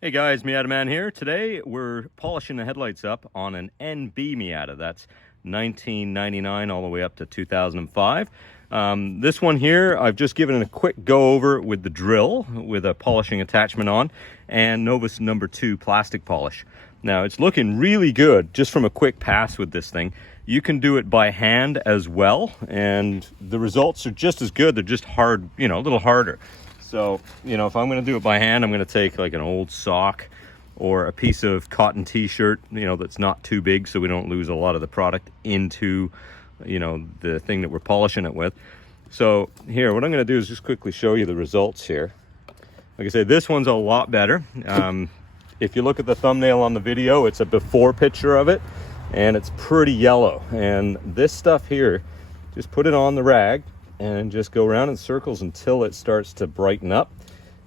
Hey guys, Miata Man here. Today we're polishing the headlights up on an NB Miata. That's 1999 all the way up to 2005. This one here, I've just given it a quick go over with the drill with a polishing attachment on and Novus number 2 plastic polish. Now it's looking really good just from a quick pass with this thing. You can do it by hand as well, and the results are just as good. They're just hard, a little harder. So, if I'm going to do it by hand, I'm going to take like an old sock or a piece of cotton t-shirt, that's not too big so we don't lose a lot of the product into, the thing that we're polishing it with. So here, what I'm going to do is just quickly show you the results here. Like I said, this one's a lot better. If you look at the thumbnail on the video, it's a before picture of it, and it's pretty yellow. And this stuff here, just put it on the rag and just go around in circles until it starts to brighten up.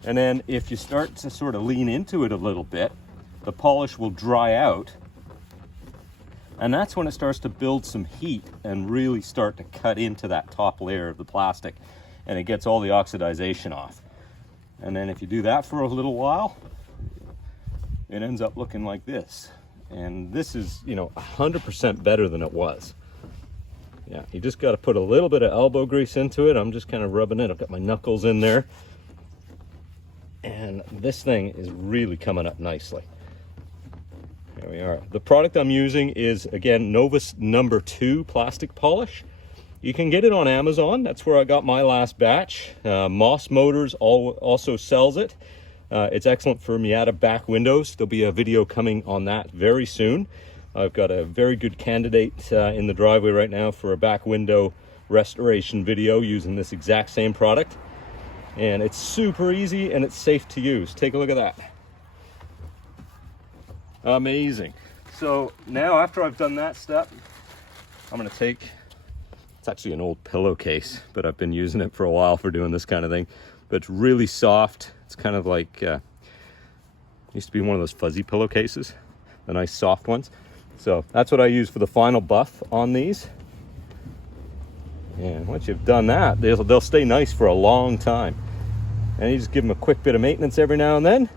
And then if you start to sort of lean into it a little bit, the polish will dry out. And that's when it starts to build some heat and really start to cut into that top layer of the plastic, and it gets all the oxidization off. And then if you do that for a little while, it ends up looking like this. And this is, 100% better than it was. Yeah, you just got to put a little bit of elbow grease into it. I'm just kind of rubbing it. I've got my knuckles in there. And this thing is really coming up nicely. There we are. The product I'm using is, again, Novus number 2 plastic polish. You can get it on Amazon. That's where I got my last batch. Moss Motors also sells it. It's excellent for Miata back windows. There'll be a video coming on that very soon. I've got a very good candidate in the driveway right now for a back window restoration video using this exact same product. And it's super easy and it's safe to use. Take a look at that. Amazing. So now after I've done that step, I'm going to take, it's actually an old pillowcase, but I've been using it for a while for doing this kind of thing. But it's really soft. It's kind of like, used to be one of those fuzzy pillowcases, the nice soft ones. So that's what I use for the final buff on these. And once you've done that, they'll stay nice for a long time. And you just give them a quick bit of maintenance every now and then,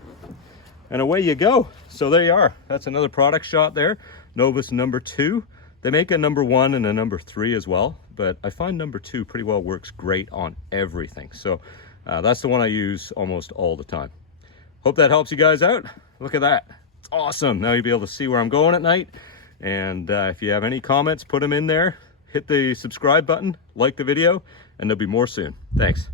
and away you go. So there you are. That's another product shot there, Novus number 2. They make a number 1 and a number 3 as well, but I find number 2 pretty well works great on everything. So that's the one I use almost all the time. Hope that helps you guys out. Look at that. It's awesome. Now you'll be able to see where I'm going at night. And if you have any comments, put them in there. Hit the subscribe button, like the video, and there'll be more soon. Thanks.